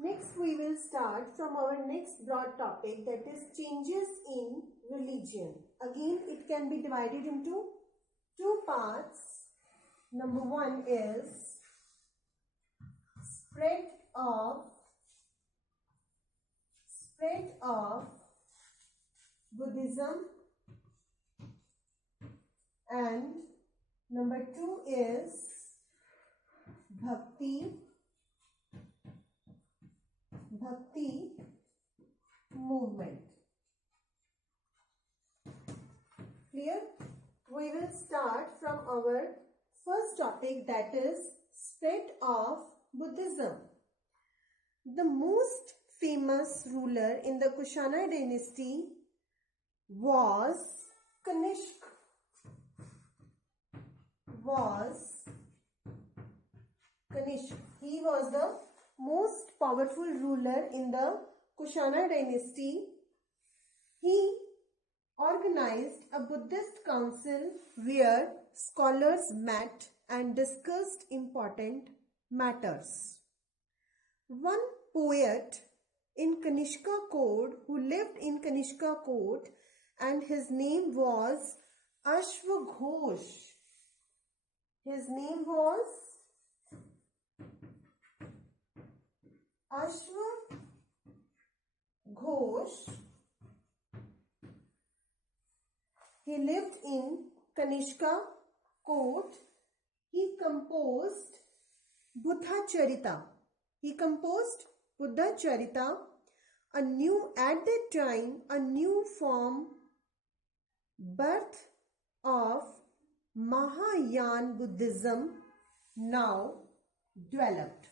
Next, we will start from our next broad topic, that is changes in religion. Again, it can be divided into two parts. Number one is spread of Buddhism, and number two is Bhakti movement. Clear? We will start from our first topic, that is spread of Buddhism. The most famous ruler in the Kushana dynasty was Kanishka. He was the most powerful ruler in the Kushana dynasty. He organized a Buddhist council where scholars met and discussed important matters. One poet in Kanishka court who lived in Kanishka court, and his name was Ashwaghosh. His name was Ashwaghosh. He lived in Kanishka court. He composed Buddha Charita. At that time, a new form, birth of Mahayana Buddhism now developed.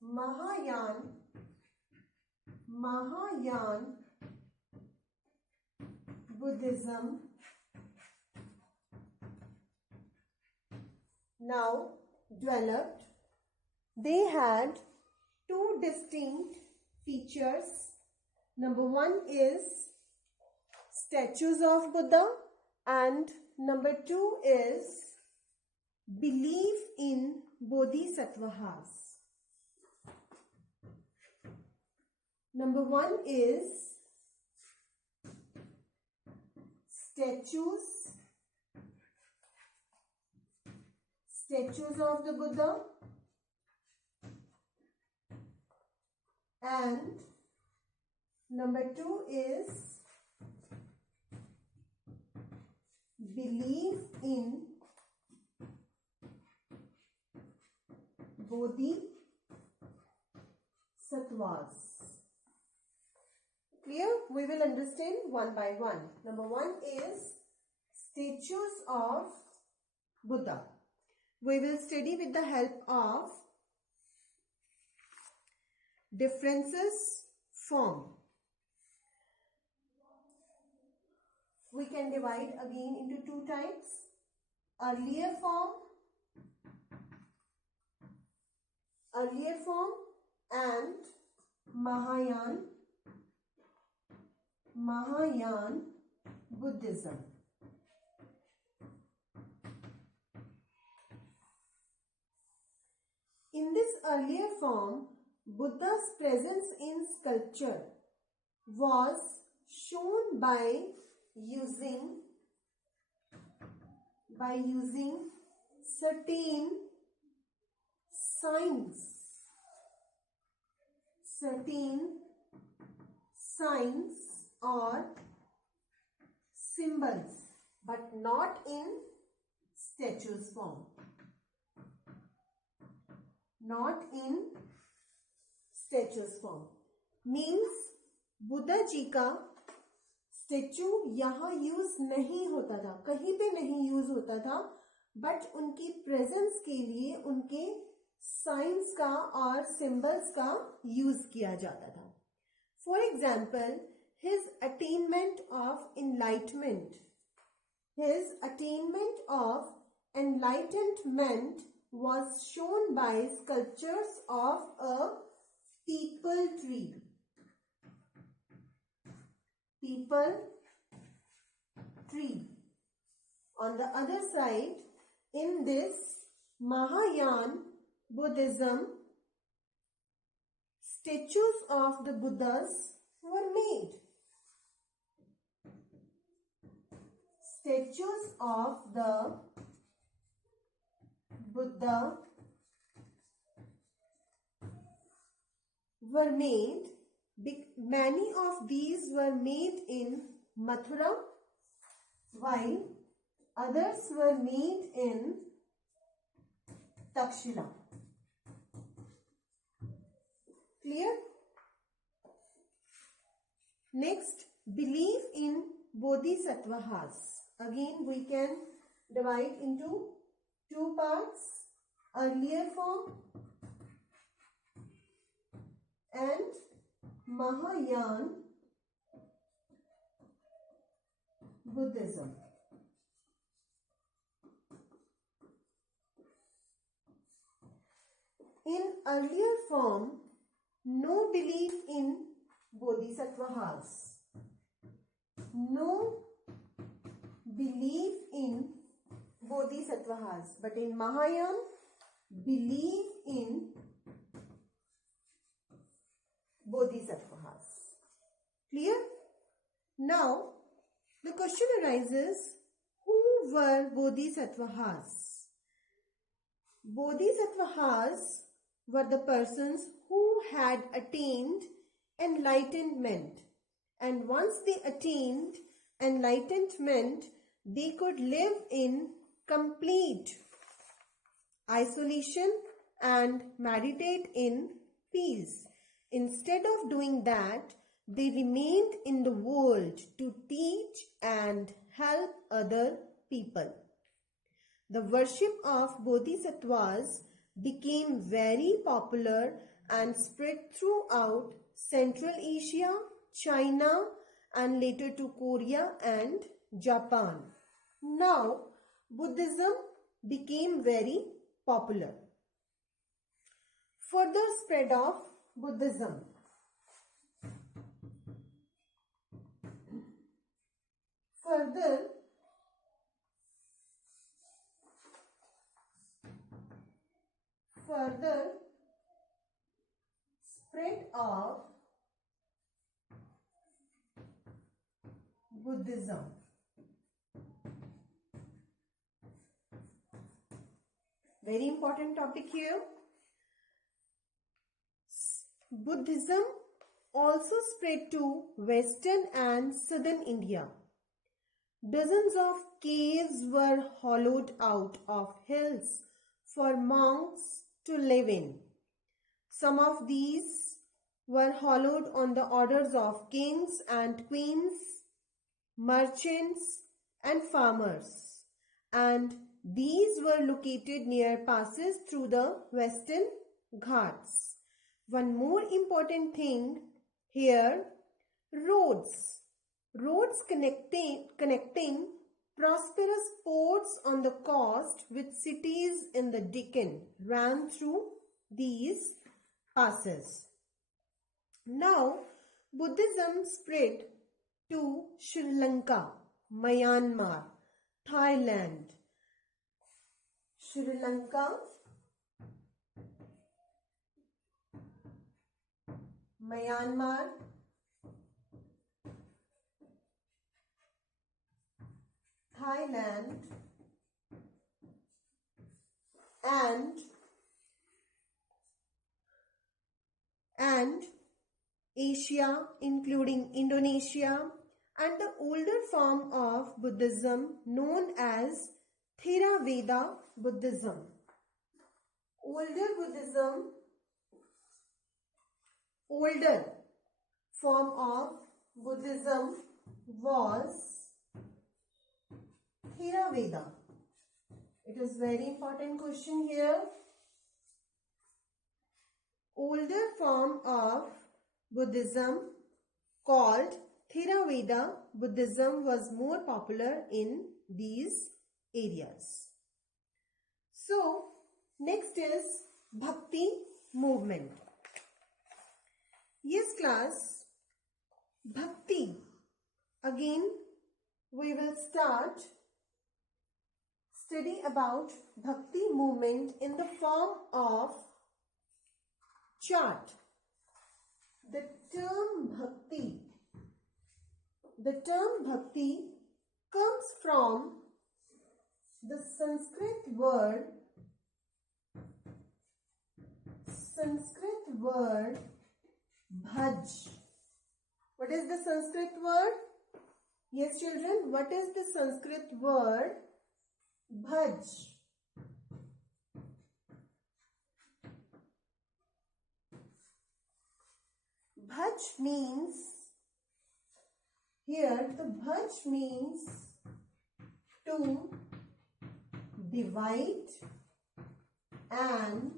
Mahayana Buddhism now developed. They had two distinct features. Number one is statues of Buddha, and number two is belief in Bodhisattvas. Number one is statues of the Buddha, and number two is belief in Bodhisattvas. Clear? We will understand one by one. Number one is statues of Buddha. We will study with the help of differences form. We can divide again into two types: earlier form and Mahayana Buddhism. In this earlier form, Buddha's presence in sculpture was shown by using certain signs or symbols, but not in statues form. Means Buddha ji का statue यहाँ use नहीं होता था, कहीं पे नहीं use होता था, बट उनकी प्रेजेंस के लिए उनके साइंस का और सिंबल्स का यूज किया जाता था. For example, his attainment of enlightenment was shown by sculptures of a peepal tree. On the other side, in this Mahayana Buddhism, statues of the Buddhas were made. Statues of the Buddha were made. Many of these were made in Mathura, while others were made in Takshila. Clear? Next, belief in Bodhisattvas. Again, we can divide into two parts, earlier form and Mahayana Buddhism. In earlier form, no belief in Bodhisattvas. No belief in Bodhisattvas. But in Mahayana, belief in Bodhisattvas. Clear? Now, the question arises, who were Bodhisattvas? Bodhisattvas were the persons who had attained enlightenment. And once they attained enlightenment, they could live in complete isolation and meditate in peace. Instead of doing that, they remained in the world to teach and help other people. The worship of Bodhisattvas became very popular and spread throughout Central Asia, China, and later to Korea and Japan. Now, Buddhism became very popular. Further spread of Buddhism. Further spread of Buddhism. Very important topic here. Buddhism also spread to Western and Southern India. Dozens of caves were hollowed out of hills for monks to live in. Some of these were hollowed on the orders of kings and queens, merchants and farmers, and these were located near passes through the Western Ghats. One more important thing here, roads. Roads connecting prosperous ports on the coast with cities in the Deccan ran through these passes. Now, Buddhism spread to Sri Lanka, Myanmar, Thailand. Sri Lanka, Myanmar, Thailand, and Asia, including Indonesia, and the older form of Buddhism known as Theravada Buddhism. Older form of Buddhism was Theravada. It is very important question here. Older form of Buddhism called Theravada Buddhism was more popular in these areas. So, next is Bhakti movement. Yes class, Bhakti. Again, we will start study about Bhakti movement in the form of chart. The term bhakti comes from the Sanskrit word bhaj. What is the Sanskrit word? Yes, children, what is the Sanskrit word bhaj? Bhaj means, here the bhaj means to divide and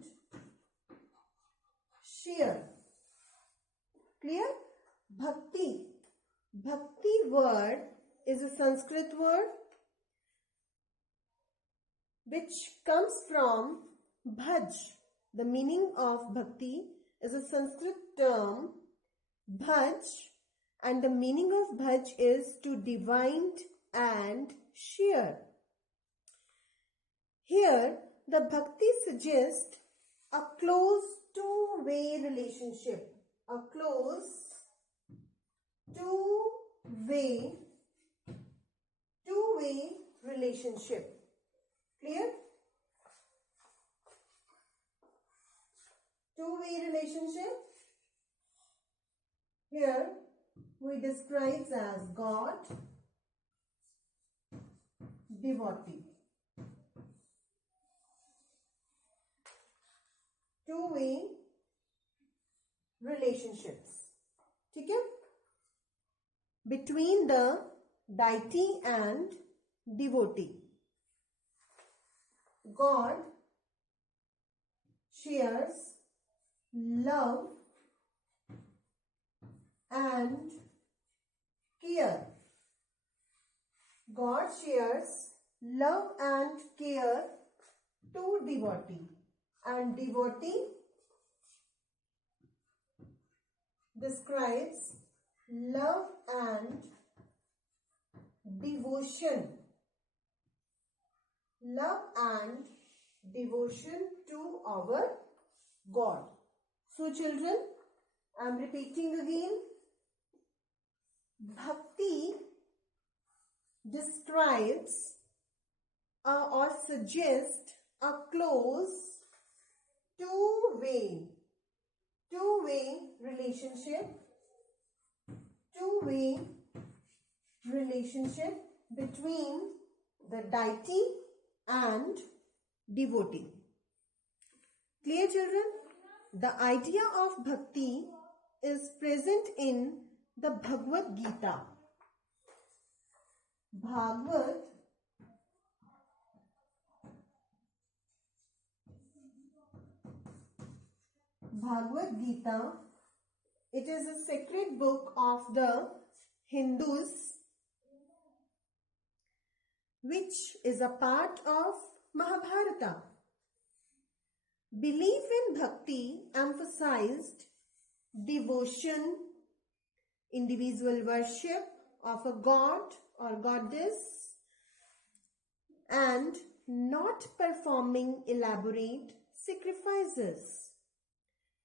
share. Clear? Bhakti word is a Sanskrit word which comes from bhaj. The meaning of bhakti is a Sanskrit term bhaj, and the meaning of bhaj is to divide and share. Here the bhakti suggests a close two-way relationship. A close two-way relationship. Clear? Two-way relationship. Here we describe as God, devotee. Two-way relationships. ठीक है? Between the deity and devotee. God shares love and care. God shares love and care to devotee, and devotee describes love and devotion. Love and devotion to our God. So children, I am repeating again. Bhakti describes or suggests a close two-way relationship between the deity and devotee. Clear, children? The idea of bhakti is present in the Bhagavad Gita. Bhagavad Gita, it is a sacred book of the Hindus, which is a part of Mahabharata. Belief in bhakti emphasized devotion, individual worship of a god or goddess, and not performing elaborate sacrifices.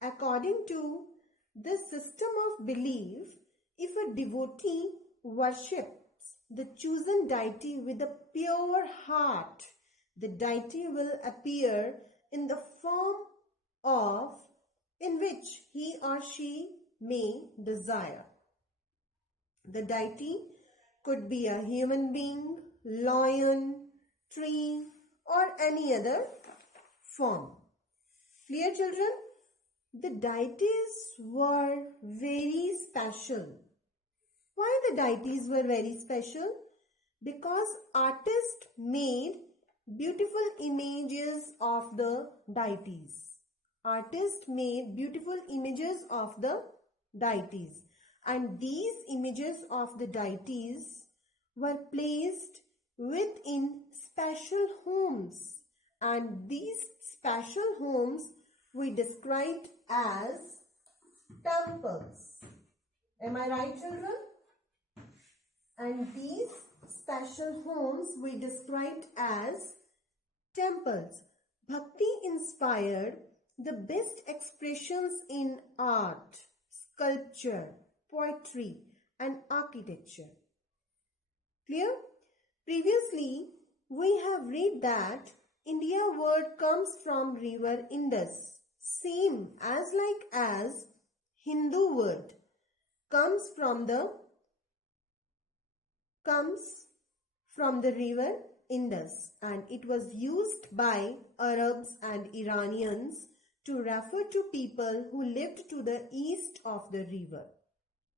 According to this system of belief, if a devotee worships the chosen deity with a pure heart, the deity will appear in the form of in which he or she may desire. The deity could be a human being, lion, tree, or any other form. Clear, children? The deities were very special. Why the deities were very special? Because artists made beautiful images of the deities. Artists made beautiful images of the deities. And these images of the deities were placed within special homes. And these special homes we described as temples. Am I right, children? And these special homes we described as temples. Bhakti inspired the best expressions in art, sculpture, poetry, and architecture. Clear? Previously, we have read that India word comes from river Indus, same as Hindu word comes from the river Indus, and it was used by Arabs and Iranians to refer to people who lived to the east of the river.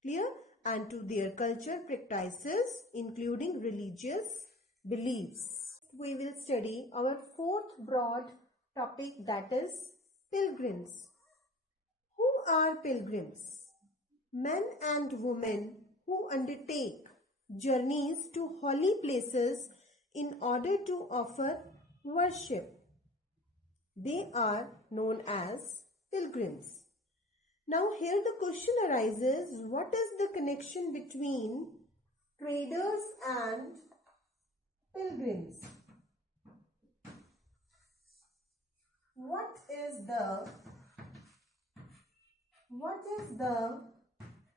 Clear? And to their culture practices, including religious beliefs. We will study our fourth broad topic, that is pilgrims. Who are pilgrims? Men and women who undertake journeys to holy places in order to offer worship. They are known as pilgrims. Now here the question arises, what is the connection between traders and pilgrims? What is the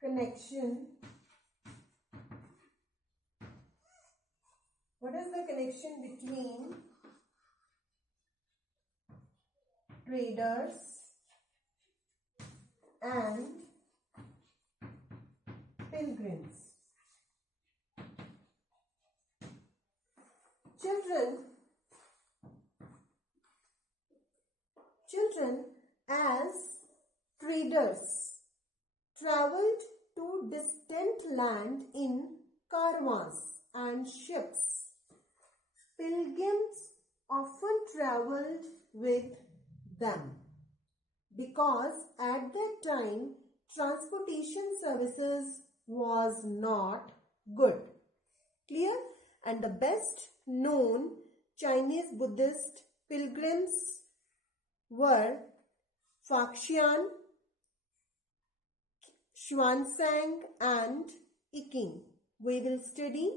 connection? What is the connection between traders and pilgrims? Children as traders traveled to distant land in caravans and ships. Pilgrims often traveled with them because at that time transportation services was not good. Clear? And the best known Chinese Buddhist pilgrims were Faxian, Xuanzang and Iking. We will study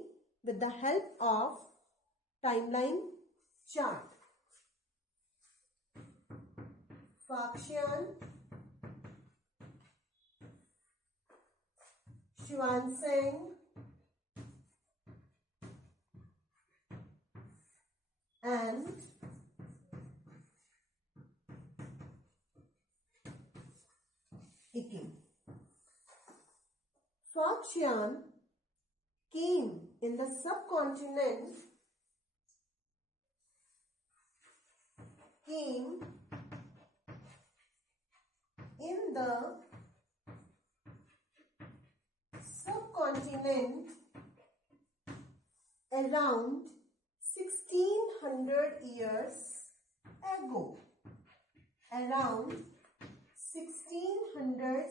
with the help of timeline chart. Faxian, Xuanzang and Iking. Faxian came in the subcontinent, around 1600 years ago. Around 1600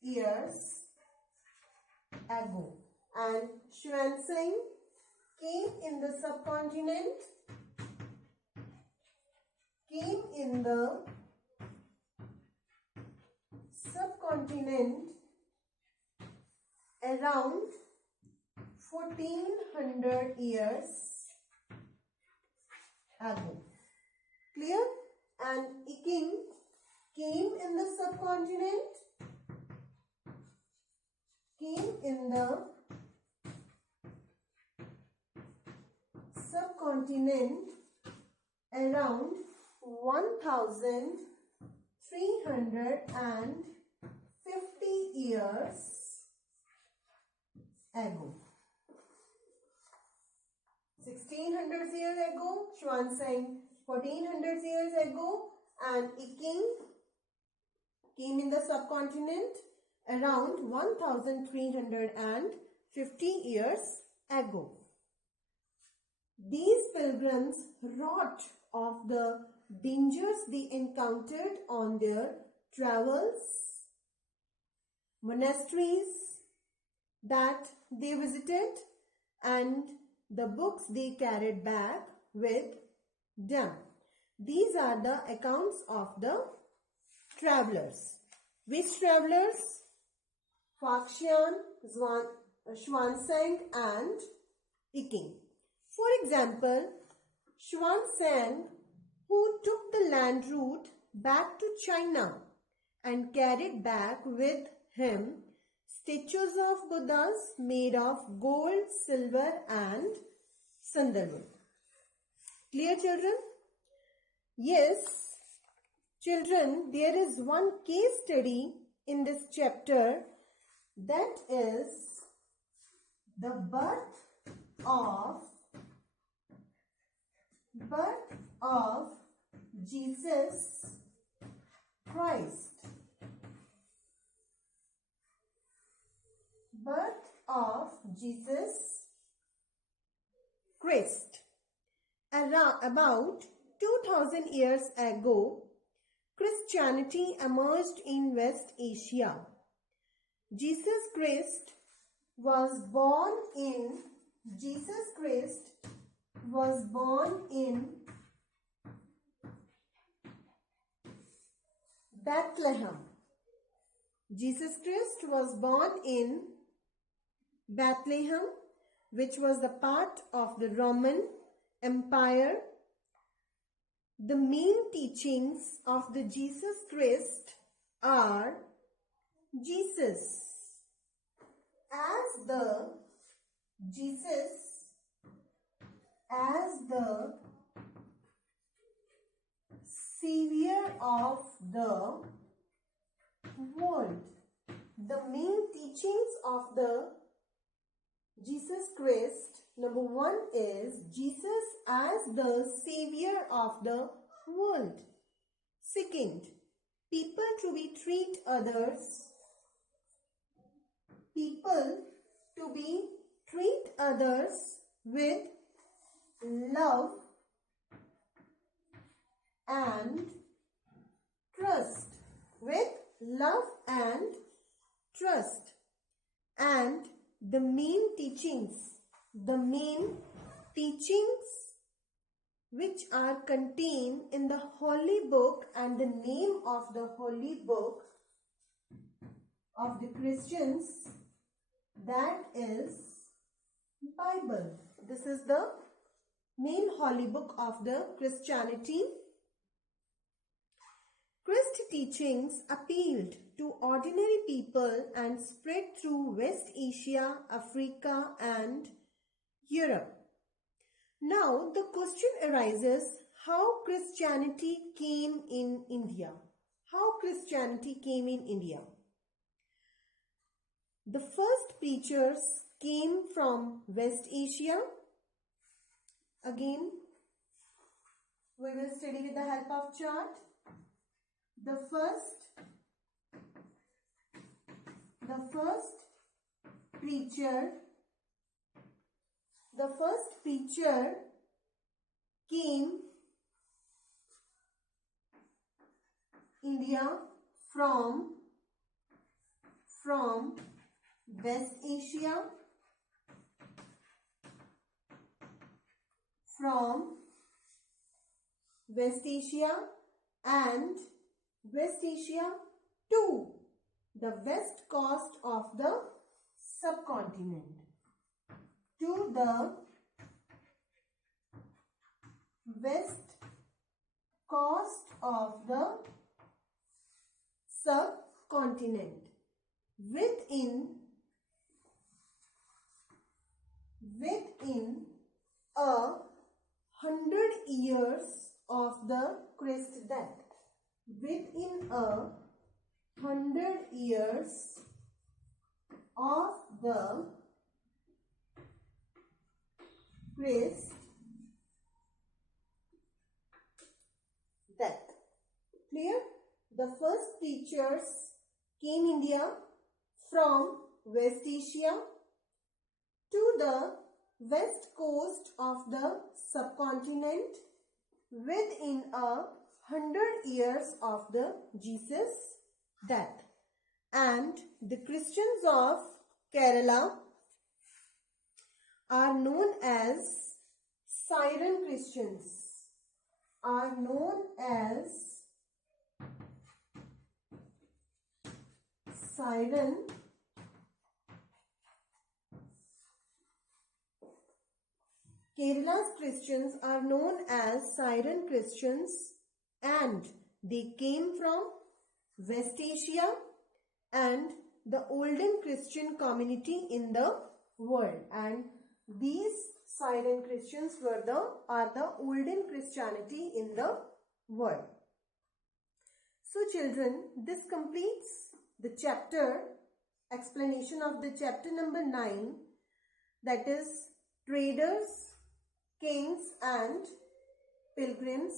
years ago. And Xuanzang came in the subcontinent, around 1400 years ago. Clear? And Iking came in the subcontinent, around 1350 years ago. 1600 years ago, Xuanzang 1400 years ago, and Iking came in the subcontinent around 1350 years ago. These pilgrims wrote of the dangers they encountered on their travels, monasteries that they visited, and the books they carried back with them. These are the accounts of the travelers. Which travelers? Faxian, Xuanzang and Iking. For example, Xuanzang, who took the land route back to China and carried back with him statues of Buddhas made of gold, silver and sandalwood. Clear, children? Yes, children, there is one case study in this chapter, that is the birth of Jesus Christ. Birth of Jesus Christ. About 2000 years ago, Christianity emerged in West Asia. Jesus Christ was born in Bethlehem. Jesus Christ was born in Bethlehem, which was the part of the Roman Empire. The main teachings of the Jesus Christ are Jesus as the Savior of the world. The main teachings of the Jesus Christ, number one is Jesus as the Savior of the world. Second, people to treat others with love and trust. And the main teachings which are contained in the holy book, and the name of the holy book of the Christians, that is Bible. This is the main holy book of the Christianity. Christ's teachings appealed to ordinary people and spread through West Asia, Africa and Europe. Now the question arises, how Christianity came in India? The first preachers came from West Asia. Again, we will study with the help of chart. The first preacher came India from West Asia, and West Asia to the west coast of the subcontinent. To the west coast of the subcontinent. Within 100 years of the Christ death. Within 100 years of the Christ death. Clear? The first preachers came India from West Asia to the west coast of the subcontinent within 100 years of the Jesus death. And the Christians of Kerala are known as Syrian Christians. Kerala's Christians are known as Syrian Christians, and They came from West Asia and the olden Christian community in the world, and these Syrian Christians are the olden Christianity in the world. So children, this completes the chapter, explanation of the chapter number 9, that is traders, kings and pilgrims.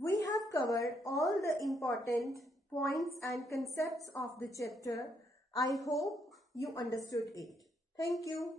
We have covered all the important points and concepts of the chapter. I hope you understood it. Thank you.